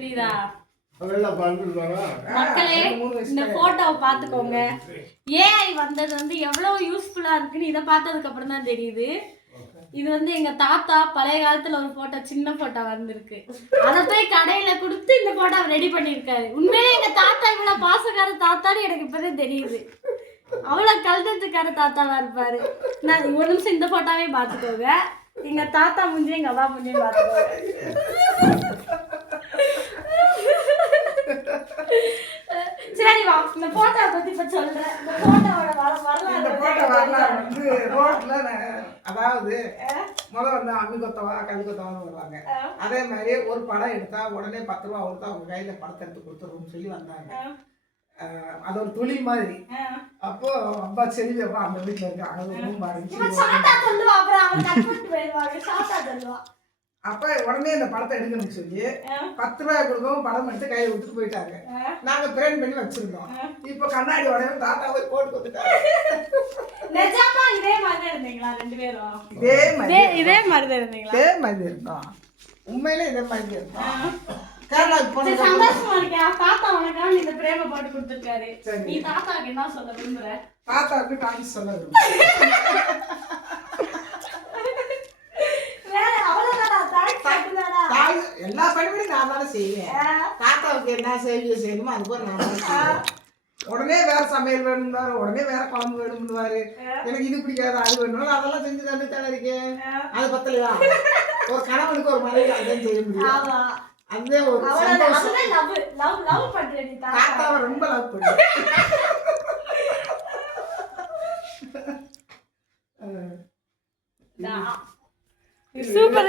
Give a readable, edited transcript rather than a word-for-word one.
தெரியுதா மக்களே? இந்த போட்டோவை பாத்துக்கோங்க. ஏஐ வந்தது வந்து எவ்வளவு யூஸ்ஃபுல்லா இருக்குன்னு இதை பார்த்ததுக்கு அப்புறம் தான் தெரியுது. இது வந்து எங்க தாத்தா பழைய காலத்துல ஒரு போட்டோ, சின்ன போட்டோ வந்திருக்கு. அதை போய் கடையில கொடுத்து இந்த போட்டோ ரெடி பண்ணிருக்காரு. உண்மையிலே எங்க தாத்தா இவ்வளவு பாசக்கார தாத்தான்னு எனக்கு இப்பதான் தெரியுது. அவ்வளவு கல்தத்துக்கார தாத்தாவா இருப்பாரு. நான் ஒரு நிமிஷம் இந்த போட்டோவே பாத்துக்கோங்க. எங்க தாத்தா முஞ்சி எங்க அப்பா முஞ்சியும் பாத்துக்கோங்க. சரி வா, இந்த போட்டோவை பத்தி இப்ப சொல்றேன். இந்த போட்டோவோட வரலாறு வந்து ரோட்ல, அதாவது முதல்ல வந்து அம்மி கொத்தவா கல் கொத்தவான்னு வருவாங்க. அதே மாதிரி ஒரு படம் எடுத்தா உடனே 10 ரூபா கொடுத்தா அவங்க கையில படத்தை எடுத்து கொடுத்துருவோம்னு சொல்லி வந்தாங்க. அது ஒரு தொழில் மாதிரி. அப்போ அப்பா செல்வி அப்பா அந்த வீட்டுல இருக்காங்க. அப்ப உடனே இந்த படத்தை எடுக்கணும்னு சொல்லி 10 ரூபாய் கொடுக்கவும் படம் எடுத்து கையில கொடுத்துட்டு போயிட்டாங்க. நாங்க பிரேம் பண்ணி வச்சிருந்தோம். இப்ப கண்ணாடி உடனே தாத்தா போய் போட்டு கொடுத்துட்டாங்க. இதே மாதிரி இருந்தீங்களா ரெண்டு பேரும்? இதே மாதிரி இருந்தோம். உண்மையிலே இதே மாதிரி இருந்தோம். சந்தோஷமா இருக்கா? தாத்தா உனக்காக இந்த பிரேம போட்டு கொடுத்துருக்காரு. நீ தாத்தாக்கு என்ன சொல்ல விரும்புற? தாத்தாவுக்கு டான்ஸ் சொல்ல விரும்புறேன். எல்லா பணிவிடையும் நான் தானே செய்வேன். தாத்தாவுக்கு என்ன செய்யணுமோ அது போல நான் தானே செய்வேன். உடனே வேற சமையல் வேணும்னாரு, உடனே வேற குழம்பு வேணும்னுவாரு. எனக்கு இது பிடிக்காது அது வேணும், அதெல்லாம் செஞ்சு தந்து தானே இருக்கேன். அது பத்தலையா? ஒரு கணவனுக்கு ஒரு மனைவி அதான் செய்ய முடியும். அதே ஒரு தாத்தாவை ரொம்ப லவ் பண்ண. சூப்பர்.